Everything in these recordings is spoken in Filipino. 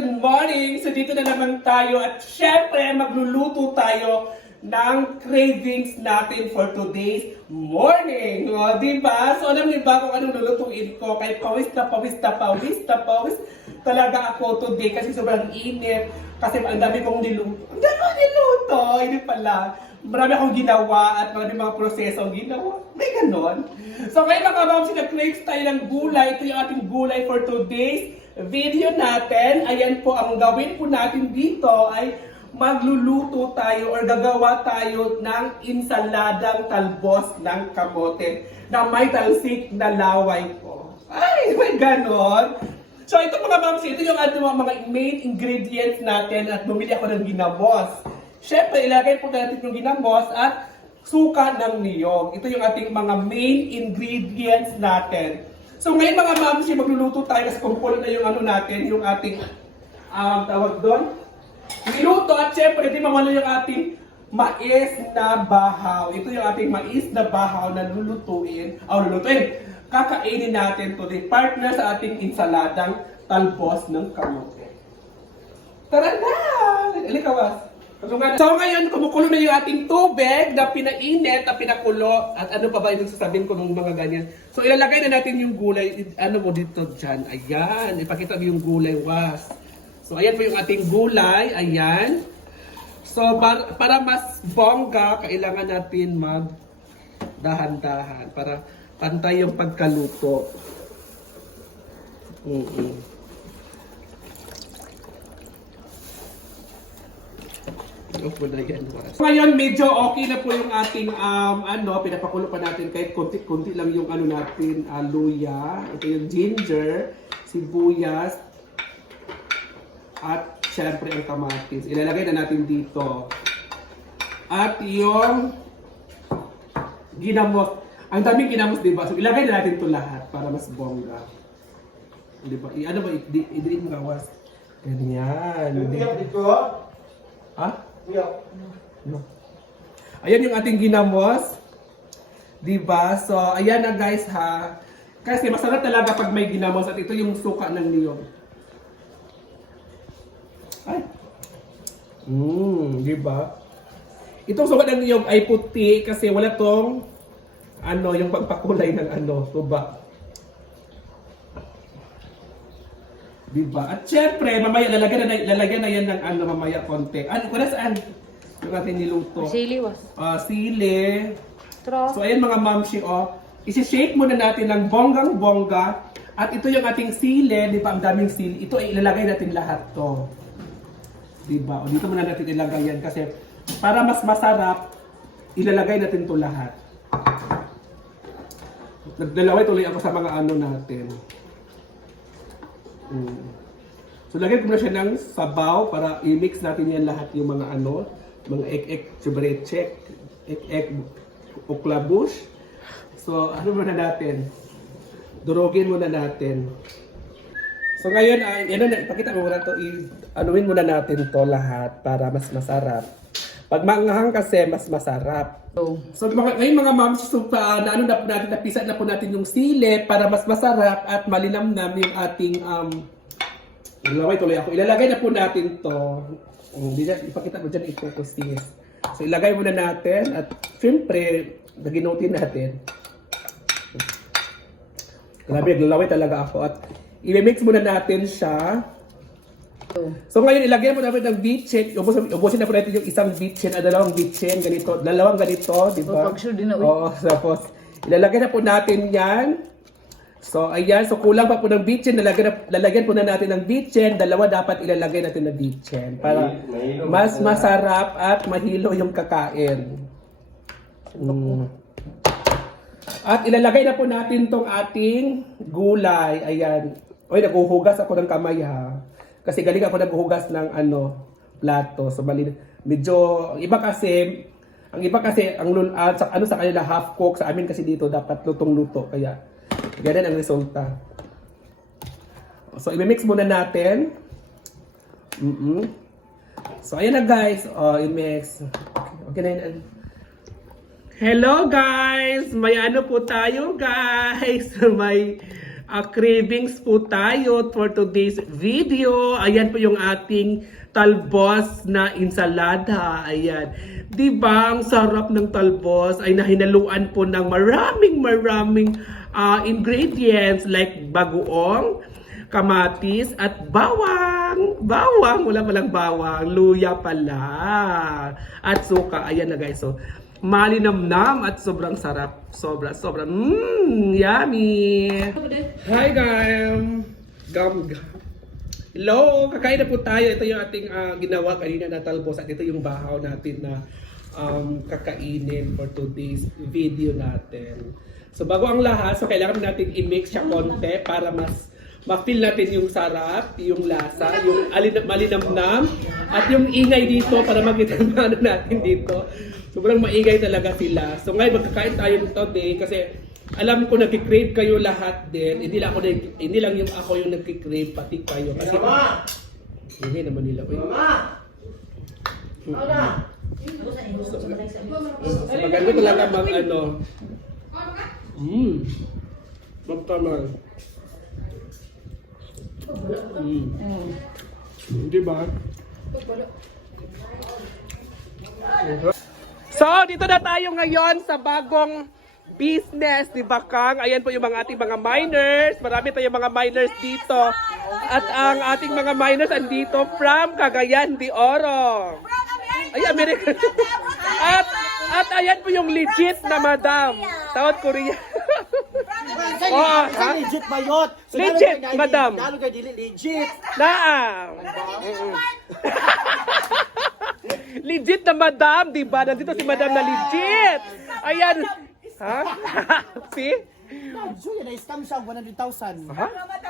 good morning! So dito na naman tayo at syempre magluluto tayo ng cravings natin for today's morning. O, di ba? So alam niyo ba kung anong lulutuin ko? Kahit pawis na pawis na pawis na pawis talaga ako today kasi sobrang init. Kasi ang dami kong niluto. Ang dami kong niluto! Hindi pala. Marami akong ginawa at marami mga proseso ginawa. May ganon. So ngayon mga mamsi, nag-craves tayo ng gulay. Ito yung ating gulay for today's video natin. Ayan po, ang gawin po natin dito ay magluluto tayo or gagawa tayo ng insaladang talbos ng kamote na may talsik na laway po. Ay, may ganon. So ito mga mamsi, ito yung ating mga, mga main ingredients natin at bumili ako ng ginamos. Siyempre, ilagay po natin yung ginamos at suka ng niyog. Ito yung ating mga main ingredients natin. So ngayon mga mamsi, magluluto tayo kasi kumukulo na yung ano natin, yung ating um, tawag doon. Niluto at syempre, di mawala yung ating mais na bahaw. Ito yung ating mais na bahaw na lulutuin, o lulutuin, kakainin natin to the partner sa ating insaladang talbos ng kamote. Tara na! Alikawas! So ngayon, kumukulo na yung ating tubig na pinainit, na pinakulo. At ano pa ba yung sasabihin ko ng mga ganyan? So ilalagay na natin yung gulay. Ano mo dito dyan? Ayan. Ipakita mo yung gulay was. So ayan po yung ating gulay. Ayan. So para, para mas bongga, kailangan natin mag dahan-dahan para pantay yung pagkaluto. Mm-mm. Opo na yan. Ngayon, medyo okay na po yung ating, um, ano, pinapakulo pa natin kahit konti-konti lang yung ano natin, uh, luya. Ito yung ginger, sibuyas, at syempre ang kamatis. Ilalagay na natin dito. At yung ginamos. Ang daming ginamos, di ba? So, ilagay na natin to lahat para mas bongga. Di ba? I, ano ba? I-delete mo gawas. Ganyan. Di- Uyak dito. Ha? Uyak. No. Ayan yung ating ginamos. 'Di ba? So, ayan na guys ha. Kasi masarap talaga pag may ginamos at ito yung suka ng niyog. Ay. Mmm, 'di ba? Itong suka ng niyog ay puti kasi wala tong ano, yung pagpakulay ng ano, tuba. Diba? At syempre, mamaya lalagyan na, lalagyan na yan ng ano mamaya konti. Ano, kung saan? Yung ating niluto. Sili was. Ah, sili. Straw. So, ayan mga mamshi, oh. Isi-shake muna natin ng bonggang-bongga. At ito yung ating sili, di ba? Ang daming sili. Ito ay ilalagay natin lahat to. Di ba? O, dito muna natin ilagay yan kasi para mas masarap, ilalagay natin to lahat. Nagdalaway tuloy ako sa mga ano natin. Mm. So lagyan ko na siya ng sabaw para i-mix natin yan lahat yung mga ano, mga ek-ek chubreche, ek-ek uklabush. So ano muna natin? Durugin muna natin. So ngayon, ay ano na, ipakita ko muna to, i- anuin muna natin to lahat para mas masarap. Pag maanghang kasi, mas masarap. So, So mga, ngayon mga moms, so, pa, na ano na po natin, napisa na po natin yung sili para mas masarap at malinamnam yung ating um, Ilalagay tuloy ako. Ilalagay na po natin to. Um, di na, ipakita mo dyan, i-focus this. So ilagay muna natin at syempre, naginotin natin. Grabe, naglalaway talaga ako at i-mix muna natin siya. So, So ngayon ilagay mo natin ng bitchin. Ubusin, ubusin na po natin yung isang bitchin at dalawang bitchin. Ganito, dalawang ganito, di ba? Oh, pag sure din na. Oo, tapos ilalagay na po natin yan. So ayan, so kulang pa po ng bitchin. Lalagyan, na, lalagyan po na natin ng bitchin. Dalawa dapat ilalagay natin ng bitchin para Mahilo. mas masarap at mahilo yung kakain. Mm. At ilalagay na po natin tong ating gulay. Ayan. Oy, naghuhugas ako ng kamay ha. Kasi galing ako naghuhugas ng ano, plato. So mali, medyo iba kasi ang iba kasi ang ah, sa, ano sa kanila half cook sa amin kasi dito dapat lutong-luto kaya ganun ang resulta. So i-mix muna natin. mm So ayan na guys, oh, i-mix. Okay na yun. Hello guys! May ano po tayo guys! May ah, cravings po tayo for today's video. Ayan po yung ating talbos na ensalada. Ayan. Di ba ang sarap ng talbos ay nahinaluan po ng maraming maraming ah, ingredients like bagoong, kamatis at bawang. Bawang, wala palang bawang, luya pala. At suka, ayan na guys. So, malinamnam at sobrang sarap. Sobra, sobra. Mmm, yummy. Hi guys. Gum. Hello, kakain na po tayo. Ito yung ating ah, ginawa kanina na talbos at ito yung bahaw natin na um, kakainin for today's video natin. So bago ang lahat, so kailangan natin i-mix siya konti para mas ma-feel natin yung sarap, yung lasa, yung alin- malinamnam, at yung ingay dito para makita yung ano natin dito. Sobrang maingay talaga sila. So ngayon magkakain tayo nito day kasi alam ko nagki-crave kayo lahat din. Hindi lang ako nag- hindi lang yung ako yung nagki-crave pati kayo kasi hindi naman nila. Uy. So, maganda talaga mag ano. Mm. Magtamal. Mm. Di ba? So, dito na tayo ngayon sa bagong business ni Bakang. Ayan po yung mga ating mga miners. Marami tayong mga miners dito. At ang ating mga miners andito from Cagayan de Oro. Ay, American. at, at ayan po yung legit na madam. South Korea. Sa Oh, sa ha? legit ba yun? So, Legit, lalo ka- madam. Lalo ka dili legit. Naam. legit na madam, di ba? Nandito si madam na legit. Ayan. Ha? See? So, yan, na-scam siya 100,000. Ha?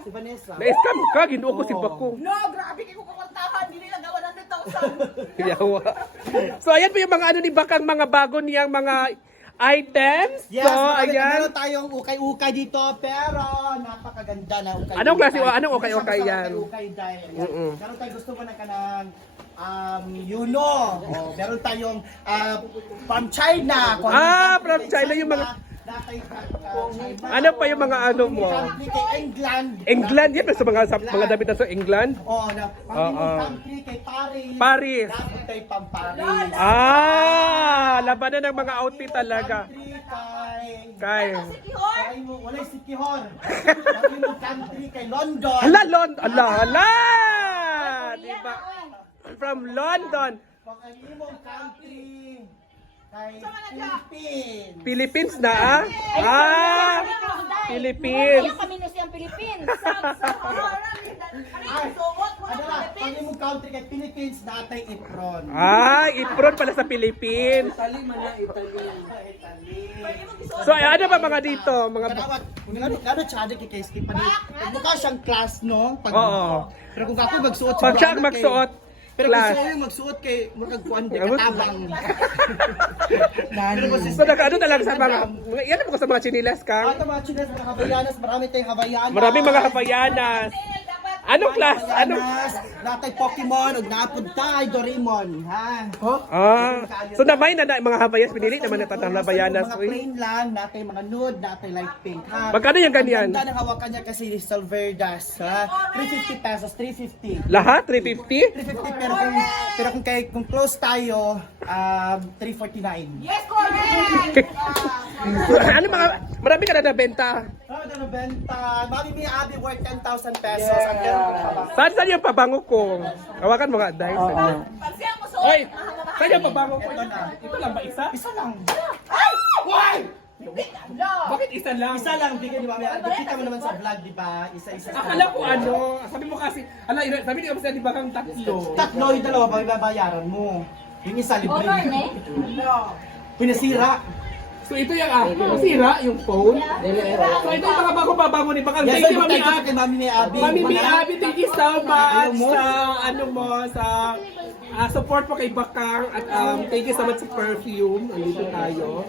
Si Vanessa. Na-scam ka, ginuo ko si Bako. No, grabe kayo kukuntahan. Hindi nila gawa ng 100,000. Yawa. So, ayan po yung mga ano ni Bakang mga bago niyang mga items. Yes, so, ayan. meron tayong ukay-ukay dito, pero napakaganda na ukay. Anong klase- anong ukay-ukay yan? ukay-ukay dahil. Mm-mm. Meron tayong gusto mo na kanang um, yuno. Oh, meron tayong uh, from China. Kung Ah, from China yung mga- China. Ano pa yung mga ano mo? Kay England. England, yan sa mga, sa mga damit na sa England. Oh, na. Oo. Pang country kay Paris. Paris. Dapat tayo pang Paris. Ah, labanan ng mga outfit talaga. Kay... Kay. Kay wala si Kihor. Kay mo country kay London. Hala, London. Ala, hala. Di ba? From London. Kay mo country kay Philippines. Philippines na ah? Ah, Philippines. Kaya kami na siyang Philippines. Ano na, kay mo country kay Philippines natay Ipron. Ah, ipron pala sa Philippines. So, ay, ano ba mga dito? Mga Kadawat, kung ano ano chade kay Keski pa ni. Mukha siyang class no. Pag, Oo. Pero kung ako magsuot Pag siya ang magsuot, kay- Pero kung class. siya yung magsuot kay murag kuan di Abot. katabang. Pero kung si So, nakaano talaga sa mga, mga yan mo sa mga chinilas ka? Ito mga chinas, mga Havayanas, marami tayong Havayanas. Maraming mga kapayanas. Anong class? Anong? Natay Pokemon, ug naapod tayo Doraemon, ha? Ah, so namay na na mga habayas, pinili naman na tatang habayanas. Mga plain lang, natay mga nude, natay light pink, ha? Magkano yung ganyan? Ang ganda ng hawakan niya kasi Salverdas, ha? 350 pesos, 350. Lahat? 350? 350 pero kung pero kung kay kung close tayo um 349. Yes, correct! Ano mga, marami ka na nabenta. Oh, ano benta? Mami mi abi worth 10,000 pesos. Ang meron ko pa ba? Saan saan yung pabango ko? Hawakan mo nga, dahil sa Pag siya mo suot, Oy, saan yung pabango ko? Ito lang ba isa? Isa lang. Why? no. Bakit isa lang? Isa lang bigyan ni Mami. Abi kita mo naman sa vlog, di ba? Isa-isa. Akala ko ano, sabi mo kasi, ala, sabi niyo kasi di ba kang tatlo? Tatlo yung dalawa ba babayaran mo? Yung isa libre. Over, ne? Pinasira. So ito yung ah, masira yung phone. So ito yung mga bago pabango ni Bakang. Thank you, Mami kay Mami ni Abi. Mami. Abi, thank you so much sa ano mo, sa ah, support mo kay Bakang at um, thank you so much sa perfume. Andito tayo.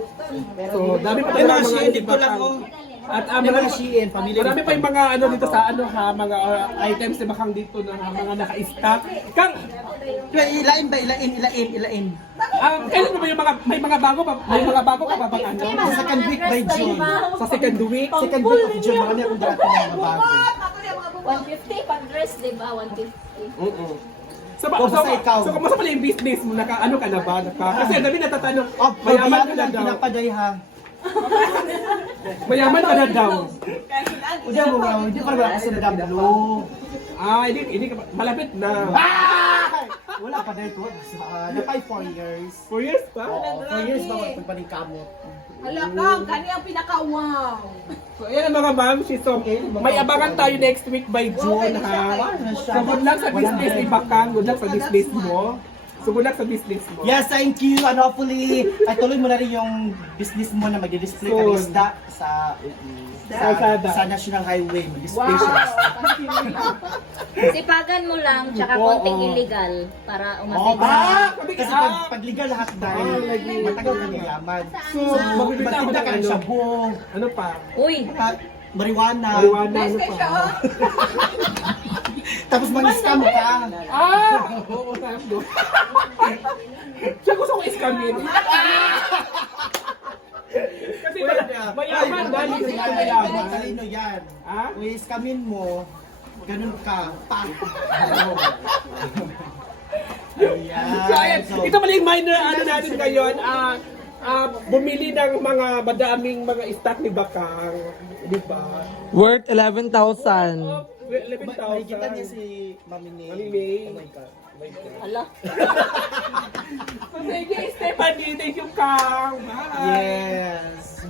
So, dami pa talaga mga ni dito lang Bakang. oh. At ah, marami, mga Shein, pamilya marami pa yung mga ano dito sa ano ha, mga uh, items na bakang dito na ha, mga naka-stock. Kang, ilain ba? Ilain, ilain, ilain. um, kailan mo ba yung mga, may mga bago pa, may mga bago ka pa bang ano? Sa second week by June. Sa second week? Second week of June, marami akong darating ng mga bago. 150 pag dress, di ba? 150. Oo. So, ba, so, ikaw. so, kumusta pala yung business mo? Naka, ano ka na ba? Naka, kasi ang dami natatanong, Oh, mayaman ka na lang daw. pinapaday ha. Mayaman ka na daw. Hindi mo ba, hindi pa wala kasi nadablo. Ah, hindi, hindi ka, pa- malapit na. Wala pa ko. Uh, Napay 4 years. Four years pa? Oo, 4 years ba pagpaning kamot? Hala kang, kani ang pinaka-wow. So, ayan ang mga ma'am, she's so, may abangan tayo next week by June, ha? So, good luck sa business ni Bakang, good luck sa business mo. So, good luck sa business mo. Yes, thank you. And hopefully, ay tuloy mo na rin yung business mo na mag-display ka ng Soon. isda sa sa, Kalsada. sa National Highway. Mag-display siya. ng isda. Sipagan mo lang, tsaka Oo. konting illegal para Oo umasin. ba? Ah, Kasi ah. pag, pag legal lahat dahil matagal ka yayaman. So, So, magbibigay ako magtinda ng ka ng ano, shabu, ano pa? Uy, at marijuana, Marijuana, ano pa? tapos mang-scam ka. Ah! Oo, tama. Siya gusto ko iskamin. Kasi mayaman, dahil hindi ka ay, mayaman. Talino yan. Ha? Kung iskamin mo, ganun ka. Pa. Ayan. So, ayan, So, ito pala yung minor ano natin ngayon, ah, ah, bumili ng mga madaming mga stock ni Bakang, di ba? Worth 11,000. Oh, Makikita niya 11,000. si Mami May. Mami May. Oh my God. ala. So, thank you, Stephanie. Thank you, Kang. Bye. Yes.